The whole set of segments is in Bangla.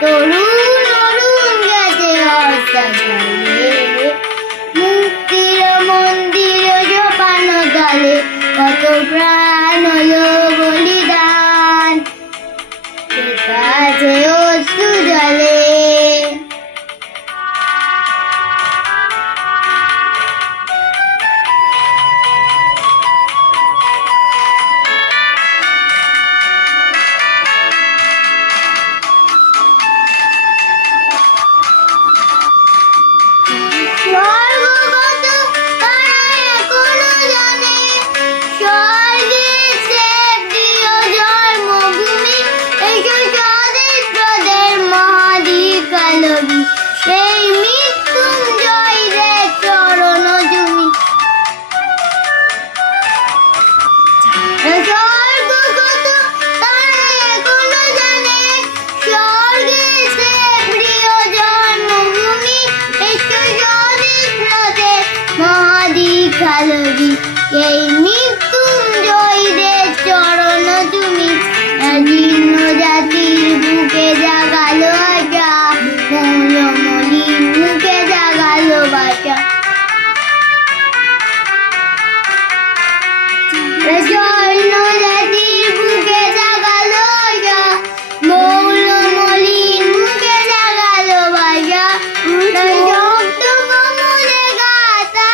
তরুণ অরুণ গেছে অস্তাচলে, মুক্তির মন্দির জপানো তলে কত প্রাণ হলো বলিদান, লেখা আছে অশ্রু জলে। স্বর্গগত তারা এখনো জানে, স্বর্গে সে প্রিয় জন্মভূমি, এসো স্বদেশপ্রদের মহাদিকালবি, সেই মৃত্যুঞ্জয়দের চরণ জুমি। স্বর্গগত তারা এখনো জানে, স্বর্গে সে প্রিয় জন্মভূমি, এসো স্বদেশপ্রদের মহাদিকালবি, এই মৃত্যুঞ্জয়দের চরণ তুমি। জীর্ণ জাতির বুকে জাগালো আশা, মৌলমলিন মুখে জাগালো বাসা। স্বর্ণ জাতির বুকে জাগালো আশা, মৌলমলিন মুখে জাগালো বাসা। রক্ত কমলে গাথা,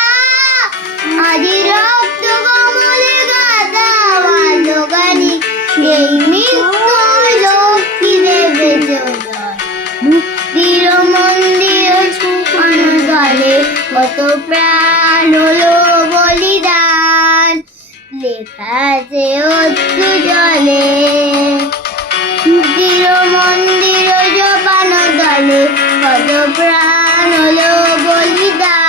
আজি রক্ত কমলে গাথা বাল্যকানি, সেই মৃত্যু লক্ষ্মী দেবে জয়, মুক্তির মন্দির ছুপানো তলে কত প্রাণ হলো বলিদান, লেখা আছে অশ্রু জলে। মুক্তির মন্দির জপানো তলে কত প্রাণ হলো বলিদান।